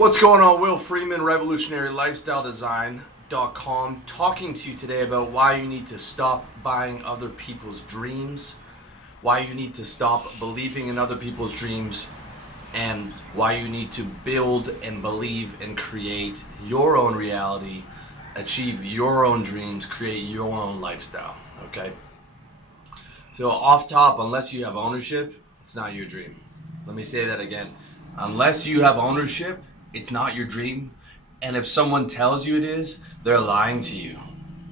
What's going on? Will Freeman, revolutionarylifestyledesign.com, talking to you today about why you need to stop buying other people's dreams, why you need to stop believing in other people's dreams, and why you need to build and believe and create your own reality, achieve your own dreams, create your own lifestyle, okay? So off top, unless you have ownership, it's not your dream. Let me say that again. Unless you have ownership, it's not your dream. And if someone tells you it is, they're lying to you.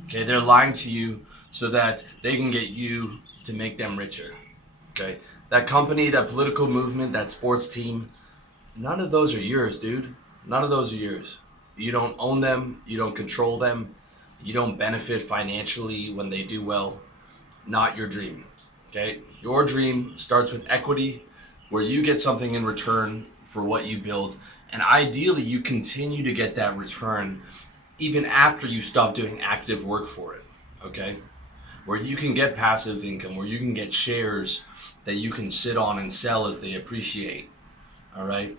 Okay, they're lying to you so that they can get you to make them richer. Okay, that company, that political movement, that sports team, none of those are yours, dude. None of those are yours. You don't own them, you don't control them, you don't benefit financially when they do well. Not your dream. Okay, your dream starts with equity, where you get something in return for what you build, and ideally you continue to get that return even after you stop doing active work for it. Okay, where you can get passive income, where you can get shares that you can sit on and sell as they appreciate. All right,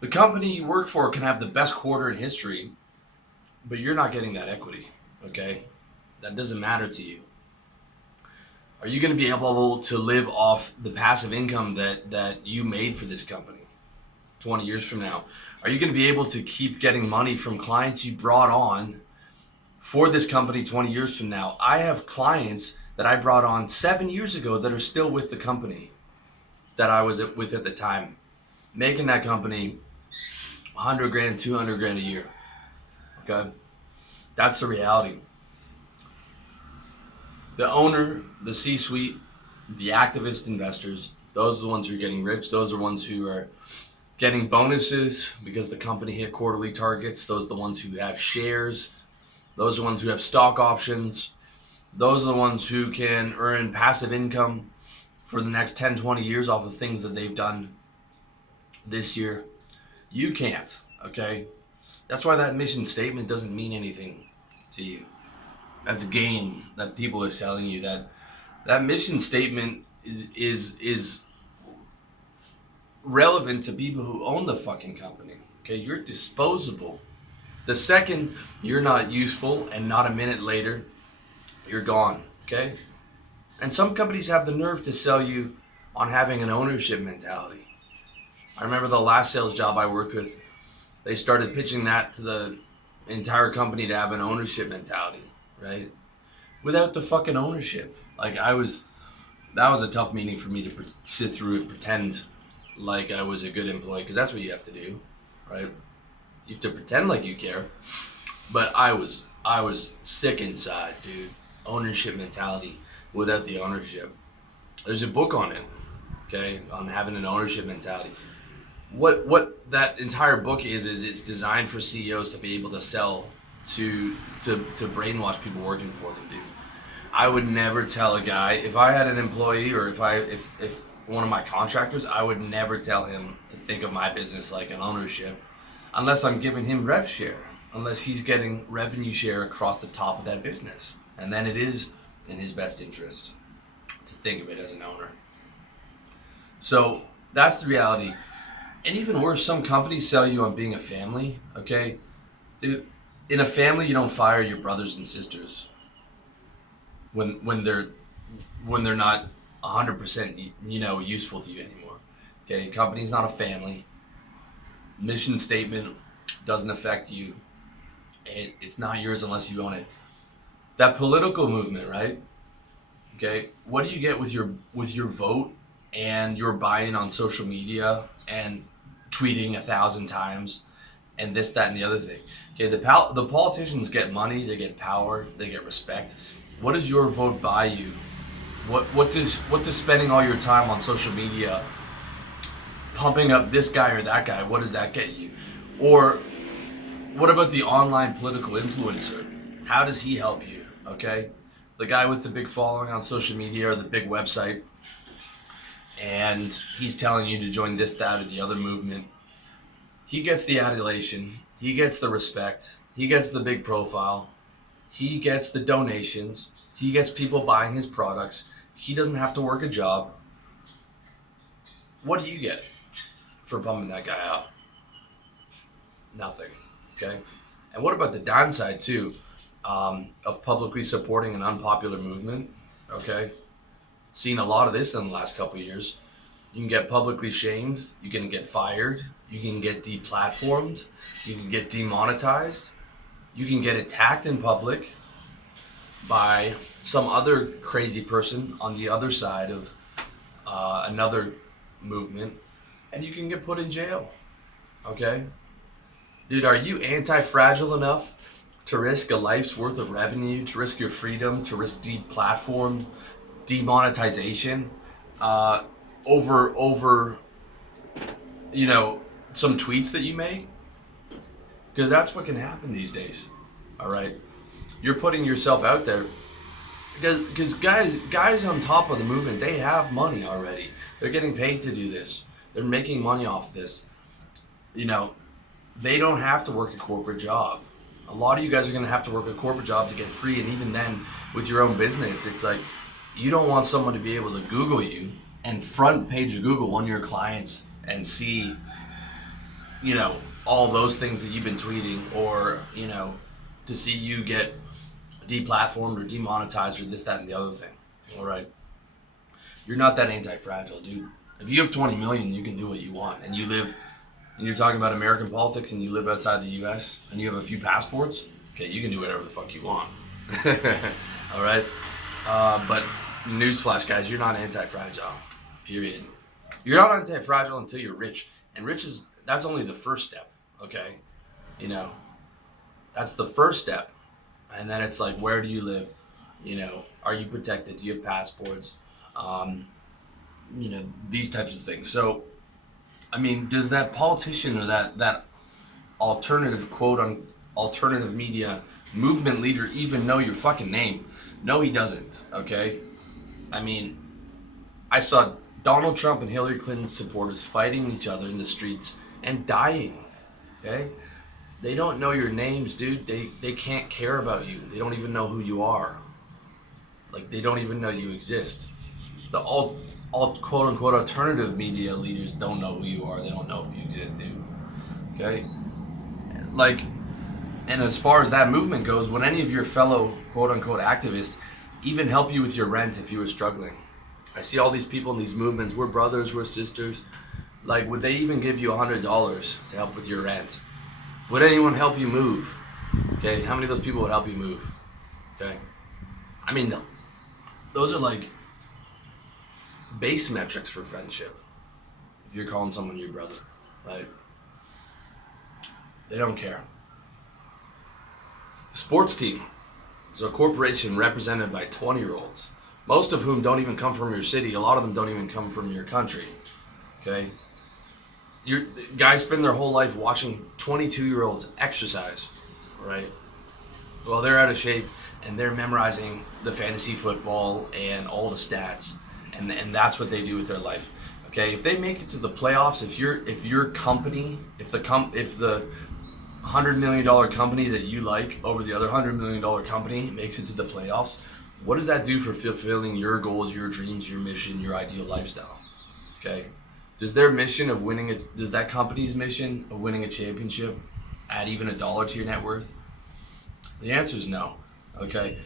the company you work for can have the best quarter in history, but you're not getting that equity. Okay, that doesn't matter to you. Are you going to be able to live off the passive income that you made for this company 20 years from now? Are you going to be able to keep getting money from clients you brought on for this company 20 years from now? I have clients that I brought on 7 years ago that are still with the company that I was with at the time, making that company 100 grand, 200 grand a year. Okay? That's the reality. The owner, the C-suite, the activist investors, those are the ones who are getting rich. Those are the ones who are getting bonuses because the company hit quarterly targets. Those are the ones who have shares. Those are the ones who have stock options. Those are the ones who can earn passive income for the next 10, 20 years off of things that they've done this year. You can't, okay? That's why that mission statement doesn't mean anything to you. That's game that people are selling you. That mission statement is relevant to people who own the fucking company. Okay, you're disposable. The second you're not useful, and not a minute later, you're gone. Okay, and some companies have the nerve to sell you on having an ownership mentality. I remember the last sales job I worked with, they started pitching that to the entire company to have an ownership mentality. Right? Without the fucking ownership. That was a tough meeting for me to sit through and pretend like I was a good employee, because that's what you have to do, right? You have to pretend like you care. But I was sick inside, dude. Ownership mentality without the ownership. There's a book on it, okay, on having an ownership mentality. What that entire book is it's designed for CEOs to be able to sell to brainwash people working for them, dude. I would never tell a guy, if I had an employee or if one of my contractors, I would never tell him to think of my business like an ownership unless I'm giving him rev share, unless he's getting revenue share across the top of that business. And then it is in his best interest to think of it as an owner. So that's the reality. And even worse, some companies sell you on being a family, okay? Dude, in a family, you don't fire your brothers and sisters when they're not 100% useful to you anymore. Okay, company's not a family. Mission statement doesn't affect you. It's not yours unless you own it. That political movement, right? Okay, what do you get with your vote and your buy-in on social media and tweeting 1,000 times? And this, that, and the other thing. Okay, the politicians get money, they get power, they get respect. What does your vote buy you? What does spending all your time on social media, pumping up this guy or that guy, what does that get you? Or what about the online political influencer? How does he help you? Okay, the guy with the big following on social media or the big website, and he's telling you to join this, that, or the other movement. He gets the adulation, he gets the respect, he gets the big profile, he gets the donations, he gets people buying his products, he doesn't have to work a job. What do you get for pumping that guy out? nothing. Okay, and what about the downside too, of publicly supporting an unpopular movement? Okay, seen a lot of this in the last couple of years. You can get publicly shamed. You can get fired. You can get deplatformed. You can get demonetized. You can get attacked in public by some other crazy person on the other side of another movement, and you can get put in jail. Okay? Dude, are you anti-fragile enough to risk a life's worth of revenue, to risk your freedom, to risk deplatform, demonetization, over some tweets that you make? Because that's what can happen these days. All right, you're putting yourself out there because guys on top of the movement, they have money already. They're getting paid to do this. They're making money off this. They don't have to work a corporate job. A lot of you guys are going to have to work a corporate job to get free, and even then, with your own business, it's like you don't want someone to be able to Google you and front page of Google one of your clients and see, all those things that you've been tweeting, or, to see you get deplatformed or demonetized or this, that, and the other thing. All right. You're not that anti-fragile, dude. If you have 20 million, you can do what you want, and you're talking about American politics, and you live outside the U.S., and you have a few passports, okay, you can do whatever the fuck you want. All right? But newsflash, guys, you're not anti-fragile, period. You're not anti-fragile until you're rich, and that's only the first step, okay? That's the first step, and then it's like, where do you live? Are you protected? Do you have passports? These types of things. So, does that politician or that alternative alternative media movement leader even know your fucking name? No, he doesn't. Okay. I saw Donald Trump and Hillary Clinton supporters fighting each other in the streets and dying. Okay. They don't know your names, dude. They can't care about you. They don't even know who you are. Like, they don't even know you exist. The all quote unquote alternative media leaders don't know who you are. They don't know if you exist, dude. Okay? And as far as that movement goes, would any of your fellow quote unquote activists even help you with your rent if you were struggling? I see all these people in these movements. We're brothers, we're sisters. Like, would they even give you $100 to help with your rent? Would anyone help you move? Okay, how many of those people would help you move? Okay, those are like base metrics for friendship. If you're calling someone your brother, right? They don't care. The sports team is a corporation represented by 20-year-olds, most of whom don't even come from your city. A lot of them don't even come from your country. Okay? Your guys spend their whole life watching 22-year-olds exercise, right? Well, they're out of shape, and they're memorizing the fantasy football and all the stats, and that's what they do with their life. Okay, if they make it to the playoffs, if your company, if the $100 million company that you like over the other $100 million company makes it to the playoffs, what does that do for fulfilling your goals, your dreams, your mission, your ideal lifestyle? Okay. Does that company's mission of winning a championship add even $1 to your net worth? The answer is no. Okay.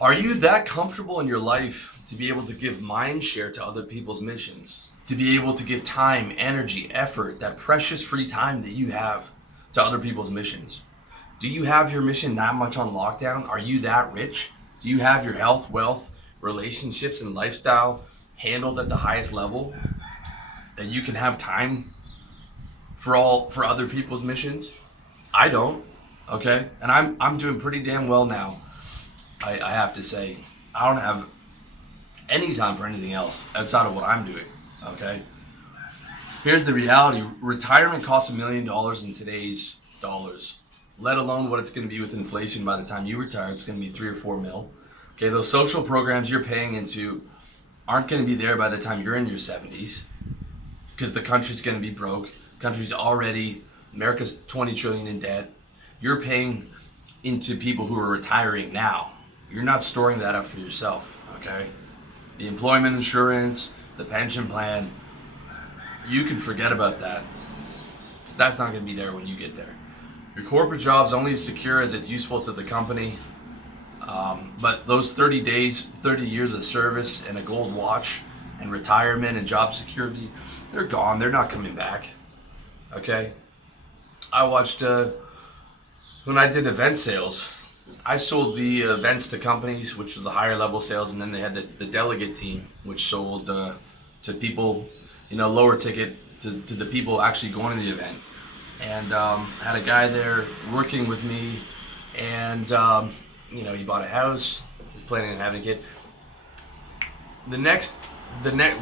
Are you that comfortable in your life to be able to give mind share to other people's missions? To be able to give time, energy, effort, that precious free time that you have to other people's missions? Do you have your mission that much on lockdown? Are you that rich? Do you have your health, wealth, relationships, and lifestyle handled at the highest level, that you can have time for other people's missions? I don't. Okay, and I'm doing pretty damn well now. I have to say, I don't have any time for anything else outside of what I'm doing. Okay, here's the reality: retirement costs $1 million in today's dollars, let alone what it's going to be with inflation by the time you retire. It's going to be 3 or 4 mil. Okay, those social programs you're paying into aren't going to be there by the time you're in your 70s, because the country's going to be broke. America's 20 trillion in debt. You're paying into people who are retiring now. You're not storing that up for yourself, okay? The employment insurance, the pension plan, you can forget about that. So that's not going to be there when you get there. Your corporate job's only as secure as it's useful to the company. But those 30 days, 30 years of service and a gold watch and retirement and job security, they're gone. They're not coming back. Okay? I watched, when I did event sales, I sold the events to companies, which was the higher level sales, and then they had the delegate team, which sold to people, lower ticket, to the people actually going to the event. And had a guy there working with me, and he bought a house, was planning on having a kid.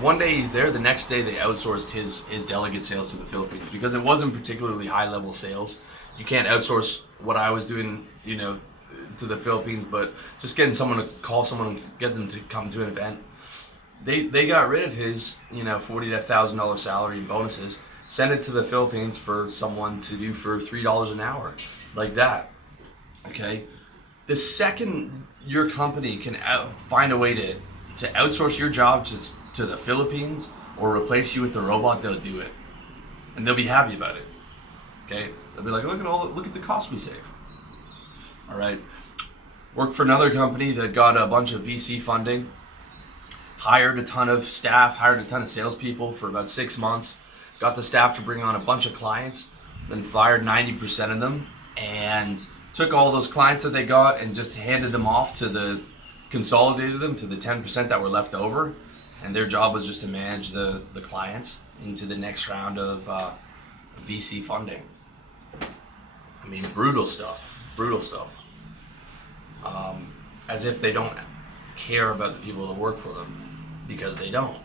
One day he's there, the next day they outsourced his delegate sales to the Philippines because it wasn't particularly high level sales. You can't outsource what I was doing, to the Philippines, but just getting someone to call someone and get them to come to an event. They got rid of his, $40,000 salary and bonuses, sent it to the Philippines for someone to do for $3 an hour, like that. Okay, the second your company can find a way to outsource your job to the Philippines or replace you with the robot, they'll do it, and they'll be happy about it. Okay, they'll be like, look at the cost we save. All right. Worked for another company that got a bunch of VC funding, hired a ton of staff, hired a ton of salespeople for about 6 months, got the staff to bring on a bunch of clients, then fired 90% of them, and took all those clients that they got and just handed them off consolidated them to the 10% that were left over, and their job was just to manage the clients into the next round of VC funding. I mean, brutal stuff. As if they don't care about the people that work for them, because they don't.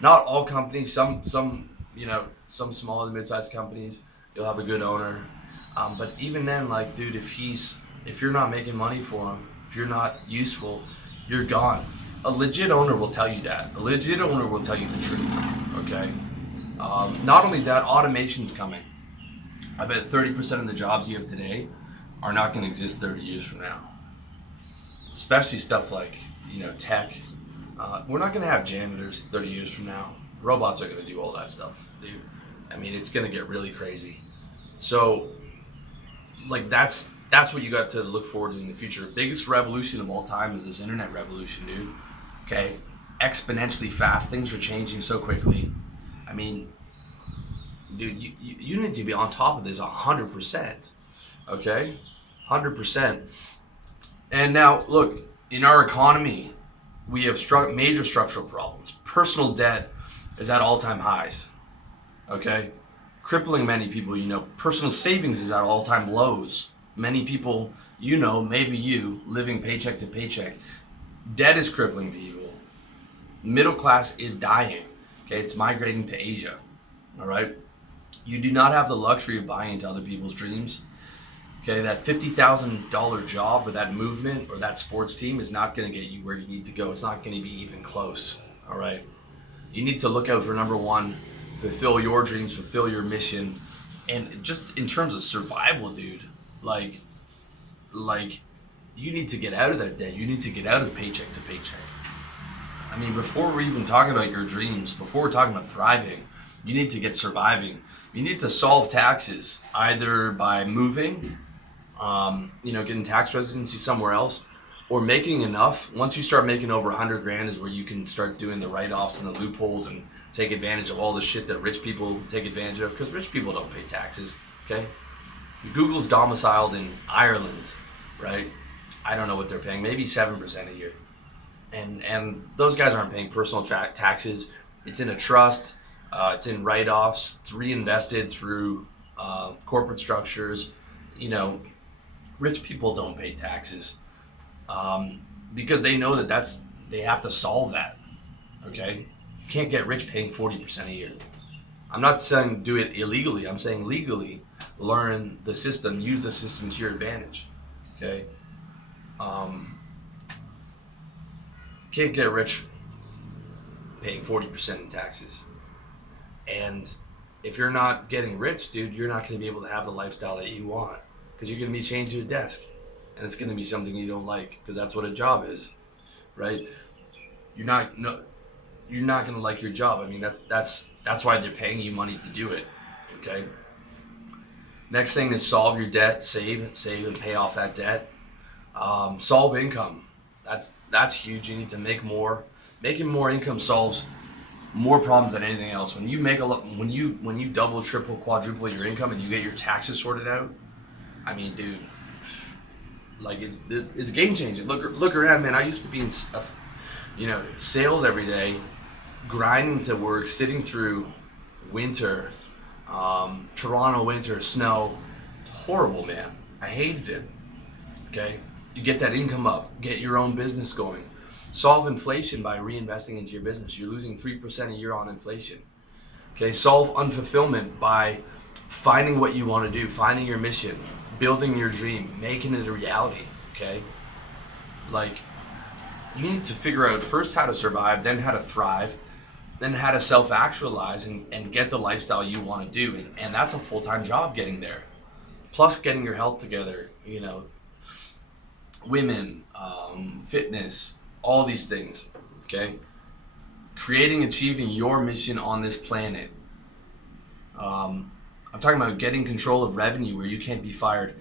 Not all companies. Some small and mid-sized companies, you'll have a good owner. But even then, dude, if you're not making money for him, if you're not useful, you're gone. A legit owner will tell you that. A legit owner will tell you the truth. Okay. Not only that, automation's coming. I bet 30% of the jobs you have today are not going to exist 30 years from now. Especially stuff like, tech. We're not going to have janitors 30 years from now. Robots are going to do all that stuff, dude. I mean, it's going to get really crazy. So, that's what you got to look forward to in the future. Biggest revolution of all time is this internet revolution, dude. Okay? Exponentially fast. Things are changing so quickly. I mean, dude, you need to be on top of this 100%. Okay? 100%. And now, look, in our economy, we have major structural problems. Personal debt is at all-time highs. Okay? Crippling many people, personal savings is at all-time lows. Many people, maybe you, living paycheck to paycheck. Debt is crippling people. Middle class is dying. Okay? It's migrating to Asia. All right? You do not have the luxury of buying into other people's dreams. Okay, that $50,000 job or that movement or that sports team is not going to get you where you need to go. It's not going to be even close. All right. You need to look out for number one, fulfill your dreams, fulfill your mission, and just in terms of survival, dude. Like you need to get out of that debt. You need to get out of paycheck to paycheck. I mean, before we're even talking about your dreams, before we're talking about thriving, you need to get surviving. You need to solve taxes either by moving. Getting tax residency somewhere else, or making enough. Once you start making over 100 grand is where you can start doing the write-offs and the loopholes and take advantage of all the shit that rich people take advantage of, because rich people don't pay taxes. Okay, Google's domiciled in Ireland, right? I don't know what they're paying, maybe 7% a year, and those guys aren't paying personal taxes. It's in a trust, it's in write-offs, it's reinvested through corporate structures. Rich people don't pay taxes because they know they have to solve that. Okay, you can't get rich paying 40% a year. I'm not saying do it illegally. I'm saying legally. Learn the system. Use the system to your advantage. Okay. Can't get rich paying 40% in taxes. And if you're not getting rich, dude, you're not going to be able to have the lifestyle that you want. Because you're going to be chained to a desk, and it's going to be something you don't like, because that's what a job is, right? You're not going to like your job. I mean, that's why they're paying you money to do it. Okay. Next thing is solve your debt, save and pay off that debt. Solve income. That's huge. You need to make more. Making more income solves more problems than anything else. When you make a lot, when you double, triple, quadruple your income and you get your taxes sorted out, I mean, dude, like it's game changing. Look around, man. I used to be in, sales every day, grinding to work, sitting through winter, Toronto winter, snow. Horrible, man. I hated it. Okay, you get that income up, get your own business going. Solve inflation by reinvesting into your business. You're losing 3% a year on inflation. Okay, solve unfulfillment by finding what you want to do, finding your mission, building your dream, making it a reality. Okay, like you need to figure out first how to survive, then how to thrive, then how to self-actualize and get the lifestyle you want to do. And that's a full-time job getting there. Plus getting your health together, women, fitness, all these things, okay? Creating, achieving your mission on this planet. I'm talking about getting control of revenue where you can't be fired.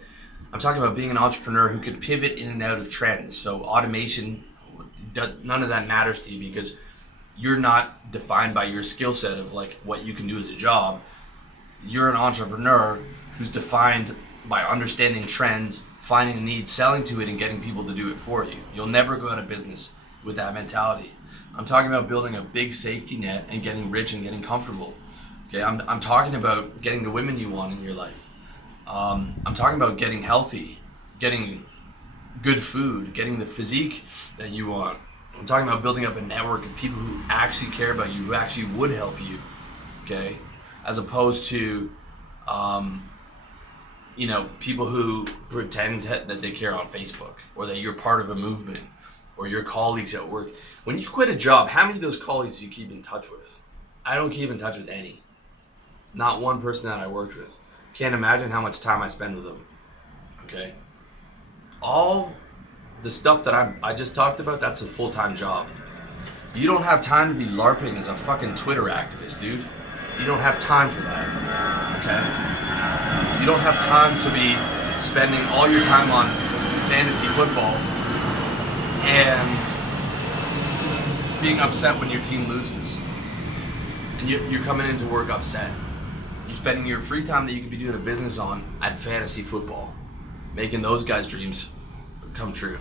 I'm talking about being an entrepreneur who can pivot in and out of trends. So automation, none of that matters to you because you're not defined by your skill set of like what you can do as a job. You're an entrepreneur who's defined by understanding trends, finding a need, selling to it, and getting people to do it for you. You'll never go out of business with that mentality. I'm talking about building a big safety net and getting rich and getting comfortable. Okay, I'm talking about getting the women you want in your life. I'm talking about getting healthy, getting good food, getting the physique that you want. I'm talking about building up a network of people who actually care about you, who actually would help you, okay? As opposed to, people who pretend that they care on Facebook or that you're part of a movement or your colleagues at work. When you quit a job, how many of those colleagues do you keep in touch with? I don't keep in touch with any. Not one person that I worked with. Can't imagine how much time I spend with them, okay? All the stuff that I just talked about, that's a full-time job. You don't have time to be LARPing as a fucking Twitter activist, dude. You don't have time for that, okay? You don't have time to be spending all your time on fantasy football and being upset when your team loses. And you're coming into work upset. You're spending your free time that you could be doing a business on at fantasy football, making those guys' dreams come true.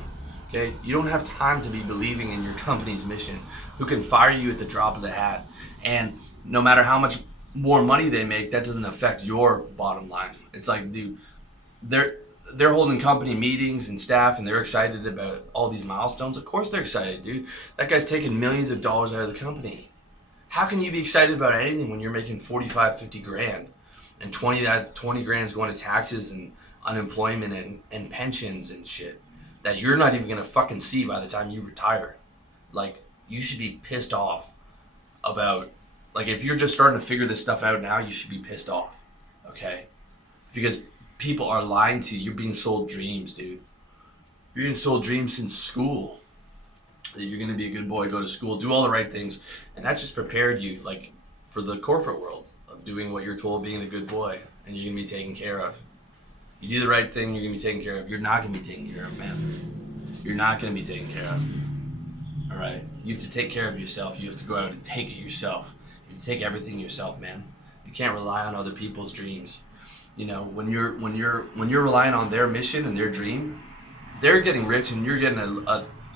Okay? You don't have time to be believing in your company's mission, who can fire you at the drop of the hat. And no matter how much more money they make, that doesn't affect your bottom line. It's like, dude, they're holding company meetings and staff and they're excited about all these milestones. Of course they're excited, dude. That guy's taking millions of dollars out of the company. How can you be excited about anything when you're making 45, 50 grand and 20 grand's going to taxes and unemployment and pensions and shit that you're not even gonna fucking see by the time you retire? Like, you should be pissed off about, like, if you're just starting to figure this stuff out now, you should be pissed off, okay? Because people are lying to you. You're being sold dreams, dude. You're being sold dreams since school. That you're gonna be a good boy, go to school, do all the right things. And that just prepared you, like, for the corporate world of doing what you're told, being a good boy, and you're gonna be taken care of. You do the right thing, you're gonna be taken care of. You're not gonna be taken care of, man. You're not gonna be taken care of. All right? You have to take care of yourself. You have to go out and take it yourself. You have to take everything yourself, man. You can't rely on other people's dreams. You know, when you're relying on their mission and their dream, they're getting rich and you're getting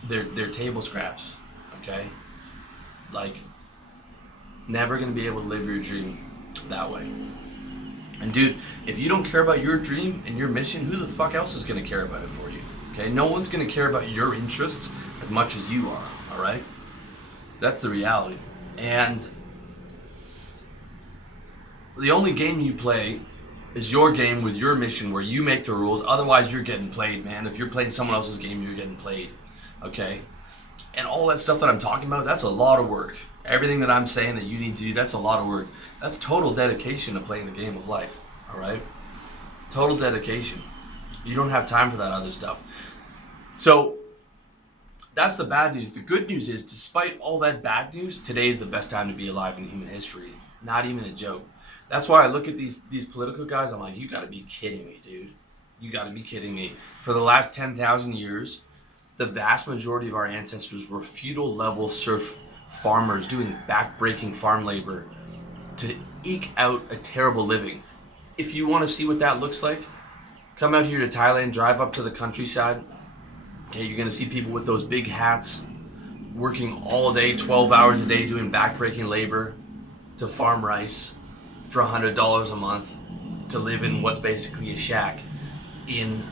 their table scraps. Okay? Like, never gonna be able to live your dream that way. And dude, if you don't care about your dream and your mission, who the fuck else is gonna care about it for you? Okay? No one's gonna care about your interests as much as you are, all right? That's the reality. And the only game you play is your game with your mission where you make the rules. Otherwise, you're getting played, man. If you're playing someone else's game, you're getting played, okay? And all that stuff that I'm talking about, that's a lot of work. Everything that I'm saying that you need to do, that's a lot of work. That's total dedication to playing the game of life, all right? Total dedication. You don't have time for that other stuff. So that's the bad news. The good news is, despite all that bad news, today is the best time to be alive in human history. Not even a joke. That's why I look at these political guys. I'm like, you got to be kidding me, dude. You got to be kidding me. For the last 10,000 years, the vast majority of our ancestors were feudal level serf farmers doing back-breaking farm labor to eke out a terrible living. If you want to see what that looks like, come out here to Thailand, drive up to the countryside. Okay, you're gonna see people with those big hats, working all day, 12 hours a day, doing back-breaking labor to farm rice for $100 a month to live in what's basically a shack in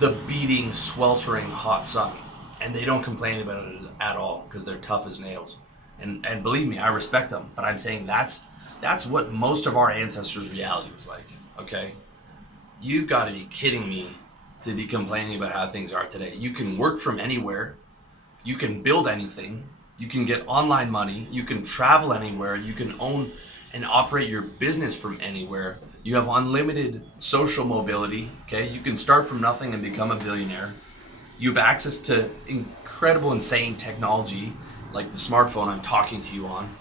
the beating, sweltering hot sun. And they don't complain about it at all because they're tough as nails. And believe me, I respect them. But I'm saying that's what most of our ancestors' reality was like. Okay, you got to be kidding me to be complaining about how things are today. You can work from anywhere. You can build anything. You can get online money. You can travel anywhere. You can own and operate your business from anywhere. You have unlimited social mobility. Okay, you can start from nothing and become a billionaire. You have access to incredible, insane technology like the smartphone I'm talking to you on.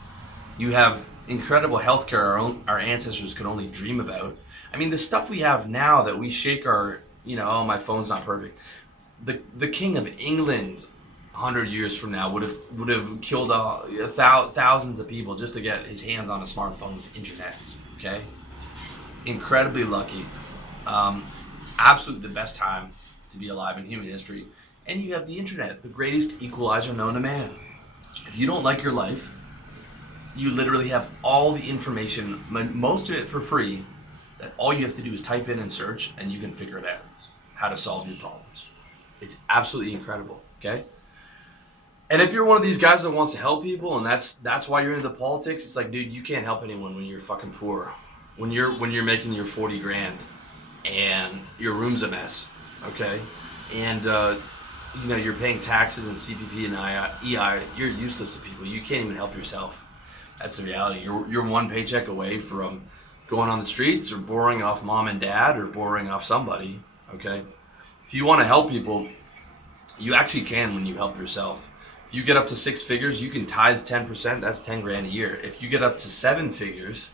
You have incredible healthcare our ancestors could only dream about. I mean, the stuff we have now that we shake our, oh, my phone's not perfect. The King of England 100 years from now would have killed thousands of people just to get his hands on a smartphone with internet. Okay, incredibly lucky. Absolutely the best time to be alive in human history. And you have the internet, the greatest equalizer known to man. If you don't like your life, you literally have all the information, most of it for free, that all you have to do is type in and search, and you can figure it out, how to solve your problems. It's absolutely incredible, okay? And if you're one of these guys that wants to help people, and that's why you're into politics, it's like, dude, you can't help anyone when you're fucking poor. When you're making your 40 grand and your room's a mess, okay? And you're paying taxes and CPP and EI, you're useless to people. You can't even help yourself. That's the reality. You're one paycheck away from going on the streets or borrowing off mom and dad or borrowing off somebody, okay? If you want to help people, you actually can when you help yourself. If you get up to 6 figures, you can tithe 10%, that's 10 grand a year. If you get up to 7 figures,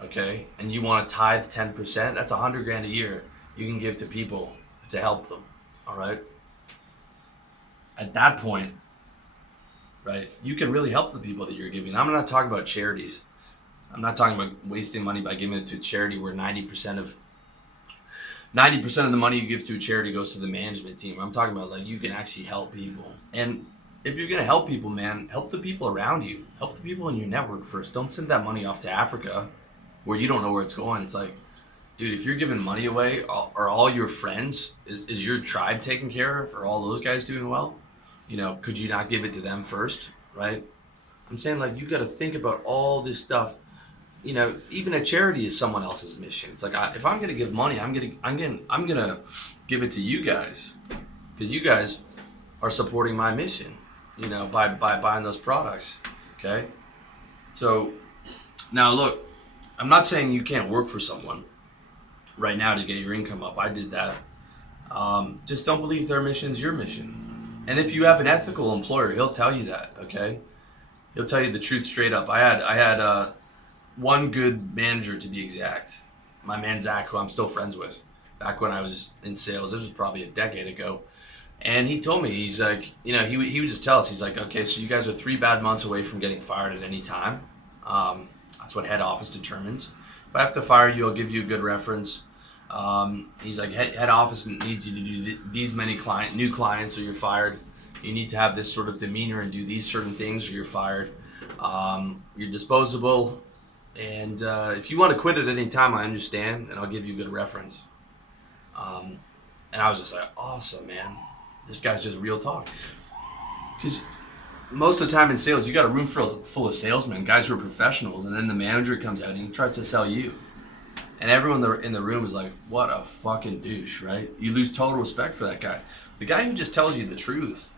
okay, and you want to tithe 10%, that's 100 grand a year you can give to people to help them, all right? At that point, right, you can really help the people that you're giving. I'm not talking about charities. I'm not talking about wasting money by giving it to a charity where 90% of the money you give to a charity goes to the management team. I'm talking about like you can actually help people. And if you're going to help people, man, help the people around you. Help the people in your network first. Don't send that money off to Africa where you don't know where it's going. It's like, dude, if you're giving money away, are all your friends, is your tribe taken care of? Are all those guys doing well? Could you not give it to them first, right? I'm saying, like, you got to think about all this stuff. Even a charity is someone else's mission. It's like, if I'm going to give money, I'm gonna give it to you guys because you guys are supporting my mission, by buying those products. Okay. So now look, I'm not saying you can't work for someone right now to get your income up. I did that. Just don't believe their mission is your mission. And if you have an ethical employer, he'll tell you that, okay? He'll tell you the truth straight up. I had one good manager, to be exact. My man Zach, who I'm still friends with, back when I was in sales. This was probably a decade ago. And he told me, he's like, he would just tell us, he's like, okay, so you guys are 3 bad months away from getting fired at any time. That's what head office determines. If I have to fire you, I'll give you a good reference. He's like, head office needs you to do these many new clients or you're fired. You need to have this sort of demeanor and do these certain things or you're fired. You're disposable. And if you want to quit at any time, I understand, and I'll give you a good reference. And I was just like, awesome, man. This guy's just real talk. Because most of the time in sales, you got a room full of salesmen, guys who are professionals, and then the manager comes out and he tries to sell you. And everyone in the room is like, what a fucking douche, right? You lose total respect for that guy. The guy who just tells you the truth,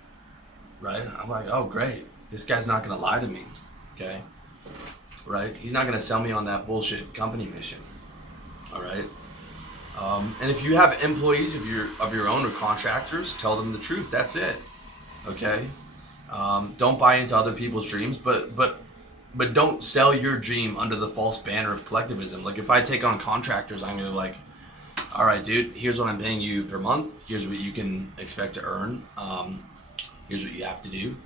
right? I'm like, oh, great. This guy's not going to lie to me, okay? Right? He's not going to sell me on that bullshit company mission, all right? And if you have employees of your own or contractors, tell them the truth. That's it, okay? Don't buy into other people's dreams, but but don't sell your dream under the false banner of collectivism. Like if I take on contractors, I'm gonna be like, all right, dude, here's what I'm paying you per month. Here's what you can expect to earn. Here's what you have to do.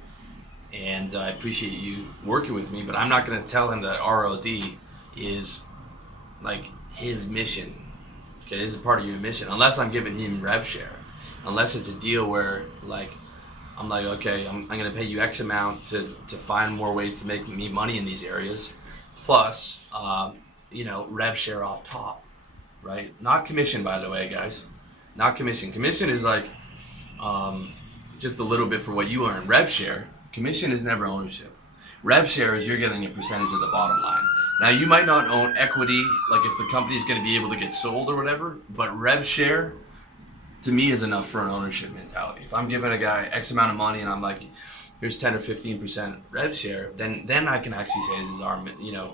And I appreciate you working with me, but I'm not going to tell him that ROD is like his mission. Okay, this is part of your mission, unless I'm giving him rev share. Unless it's a deal where like I'm like, okay, I'm going to pay you X amount to find more ways to make me money in these areas, plus rev share off top, right? Not commission, by the way, guys. Not commission. Commission is like just a little bit for what you earn. Rev share, commission is never ownership. Rev share is you're getting a percentage of the bottom line. Now you might not own equity, like if the company is going to be able to get sold or whatever, but rev share to me is enough for an ownership mentality. If I'm giving a guy X amount of money and I'm like, here's 10 or 15% rev share, then I can actually say this is our,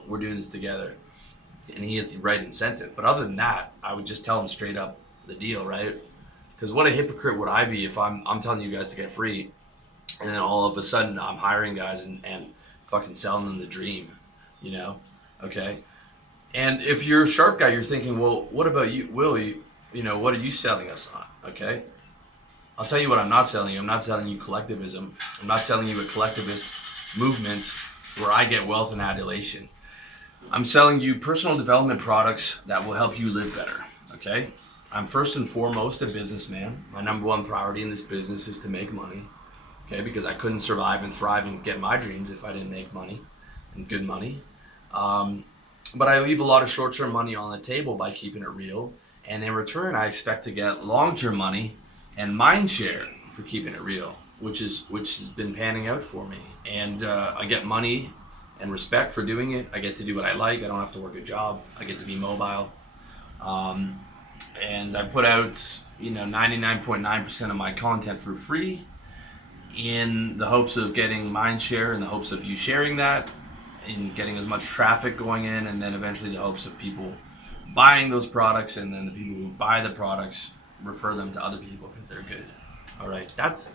we're doing this together, and he has the right incentive. But other than that, I would just tell him straight up the deal, right? Because what a hypocrite would I be if I'm telling you guys to get free, and then all of a sudden I'm hiring guys and fucking selling them the dream, Okay. And if you're a sharp guy, you're thinking, well, what about you, Will? What are you selling us on? Okay. I'll tell you what I'm not selling you. I'm not selling you collectivism. I'm not selling you a collectivist movement where I get wealth and adulation. I'm selling you personal development products that will help you live better. Okay. I'm first and foremost a businessman. My number one priority in this business is to make money. Okay. Because I couldn't survive and thrive and get my dreams if I didn't make money and good money. But I leave a lot of short-term money on the table by keeping it real. And in return, I expect to get long-term money and mind share for keeping it real, which has been panning out for me. And I get money and respect for doing it. I get to do what I like. I don't have to work a job. I get to be mobile. And I put out 99.9% of my content for free in the hopes of getting mind share, in the hopes of you sharing that, in getting as much traffic going in, and then eventually the hopes of people buying those products, and then the people who buy the products refer them to other people because they're good. All right, that's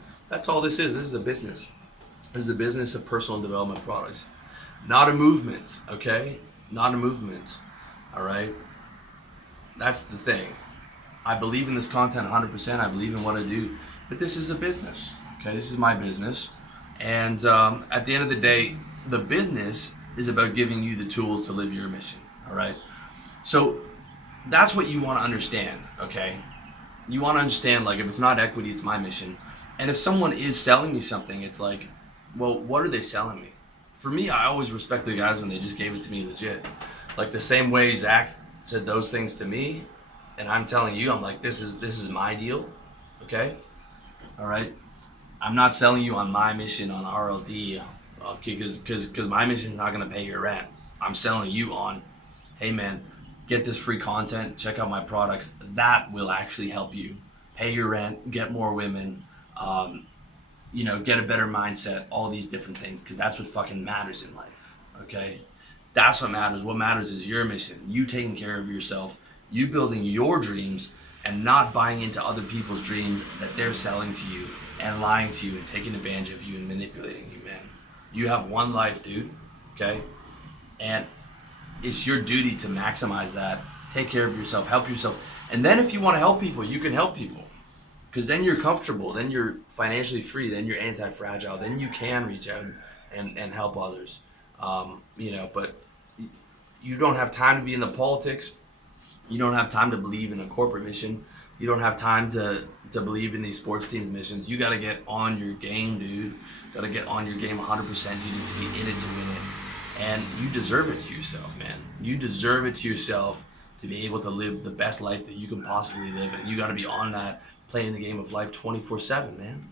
all this is. This is a business. This is a business of personal development products, not a movement. Okay, not a movement. All right, that's the thing. I believe in this content 100%. I believe in what I do, but this is a business. Okay, this is my business, and at the end of the day, the business is about giving you the tools to live your mission. All right. So that's what you want to understand. Okay. You want to understand, like, if it's not equity, it's my mission. And if someone is selling me something, it's like, well, what are they selling me? For me, I always respect the guys when they just gave it to me legit. Like the same way Zach said those things to me, and I'm telling you, I'm like, this is my deal. Okay. All right. I'm not selling you on my mission on RLD. Okay, because my mission is not going to pay your rent. I'm selling you on, hey man, get this free content, check out my products. That will actually help you pay your rent, get more women, get a better mindset, all these different things, because that's what fucking matters in life, okay? That's what matters. What matters is your mission, you taking care of yourself, you building your dreams, and not buying into other people's dreams that they're selling to you and lying to you and taking advantage of you and manipulating you, man. You have one life, dude, okay? And it's your duty to maximize that, take care of yourself, help yourself. And then if you want to help people, you can help people. Because then you're comfortable, then you're financially free, then you're anti-fragile, then you can reach out and help others. But you don't have time to be in the politics. You don't have time to believe in a corporate mission. You don't have time to believe in these sports teams' missions. You got to get on your game, dude. Got to get on your game 100%. You need to be in it to win it. And you deserve it to yourself, man. You deserve it to yourself to be able to live the best life that you can possibly live. And you got to be on that, playing the game of life 24/7, man.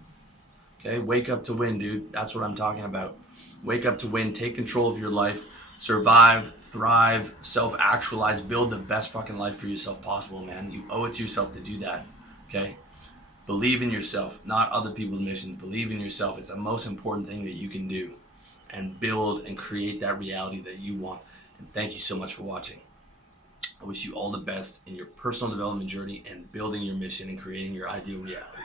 Okay? Wake up to win, dude. That's what I'm talking about. Wake up to win. Take control of your life. Survive, thrive, self-actualize, build the best fucking life for yourself possible, man. You owe it to yourself to do that, okay? Believe in yourself, not other people's missions. Believe in yourself. It's the most important thing that you can do, and build and create that reality that you want. And thank you so much for watching. I wish you all the best in your personal development journey and building your mission and creating your ideal reality.